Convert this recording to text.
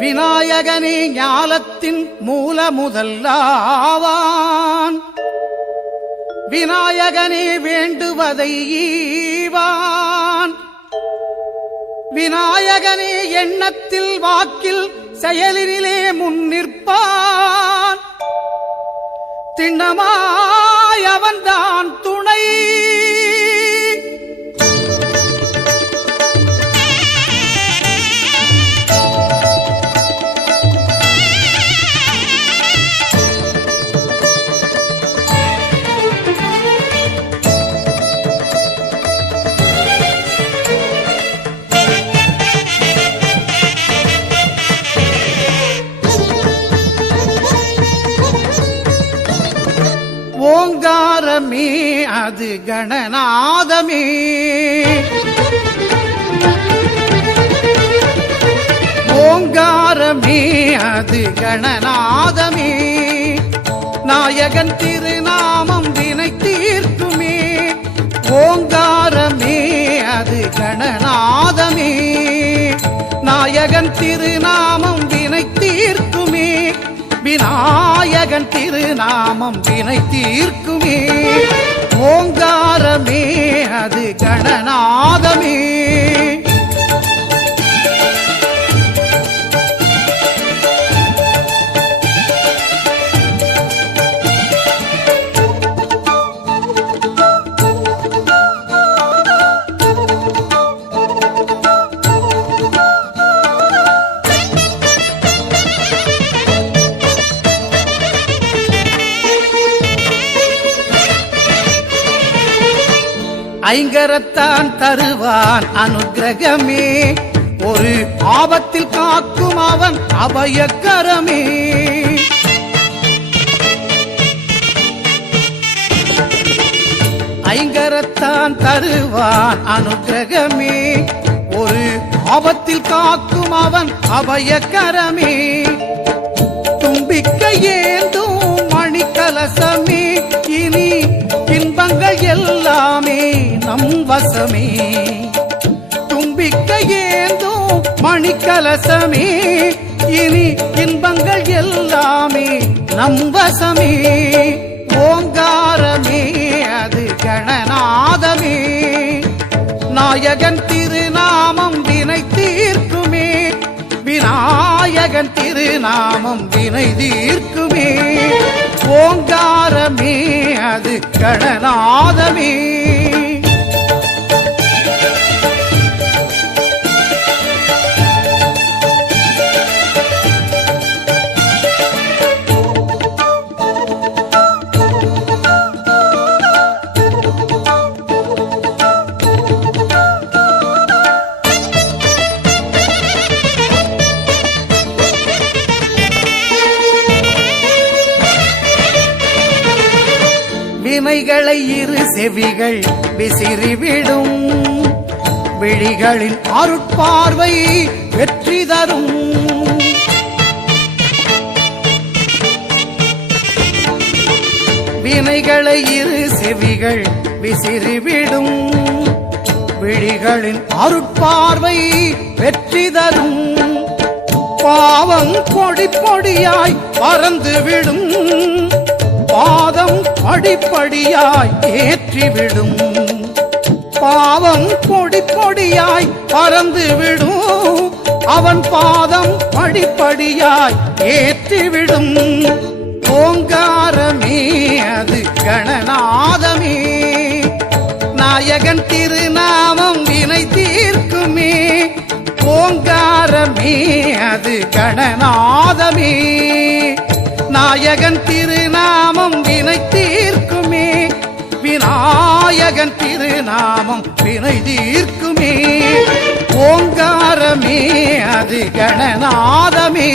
விநாயகனே ஞாலத்தின் மூல முதல்லாவான். விநாயகனே வேண்டுவதை ஈவான். விநாயகனே எண்ணத்தில் வாக்கில் செயலினிலே முன்னிற்பான். திண்ணமாய் அவன்தான் துணை. ஓங்காரமே அது கணநாதமே. ஓங்காரமே அது கணநாதமே. நாயகன் திருநாமம் வினை தீர்க்குமே. ஓங்காரமே அது கணநாதமே. நாயகன் திருநாமம் வினை தீர்க்குமே. விநாயகன் திருநாமம் வினை தீர்க்குமே. ஓங்காரமே அது கணநாதமே. ஐங்கரத்தான் தருவான் அனுக்கிரகமே. ஒரு ஆபத்தில் காக்கும் அவன் அபயக்கரமே. ஐங்கரத்தான் தருவான் அனுக்கிரகமே. ஒரு ஆபத்தில் காக்கும் அவன் அபயக்கரமே. தும்பிக்கை ஏந்தும் மணிக்கலசமே. இனி இன்பங்கள் எல்லாமே நம் வசமே. தும்பிக்கை ஏந்தும் மணிக்கலசமே. இனி இன்பங்கள் எல்லாமே நம் வசமே. ஓங்காரமே அது கணநாதமே. நாயகன் திருநாமம் வினை தீர்க்குமே. விநாயகன் திருநாமம் வினை தீர்க்குமே. ஓங்காரமே அது கணநாதமே. வினைகளை இரு செவிகள் விசிறிவிடும். விழிகளின் அருட்பார்வை வெற்றி தரும். வினைகளை இரு செவிகள் விசிறிவிடும். விழிகளின் அருட்பார்வை வெற்றி தரும். பாவம் பொடி பொடியாய் பறந்துவிடும். பாதம் படிப்படியாய் ஏற்றிவிடும். பாவம் பொடி பொடியாய் பறந்துவிடும். அவன் பாதம் படிப்படியாய் ஏற்றிவிடும். ஓங்காரமே அது கணநாதமே. நாயகன் திருநாமம் வினை தீர்க்குமே. ஓங்காரமே அது கணநாதமே. நாயகன் திருநாமம் வினை தீர்க்குமே. விநாயகன் திருநாமம் வினை தீர்க்குமே. ஓங்காரமே அது கணநாதமே.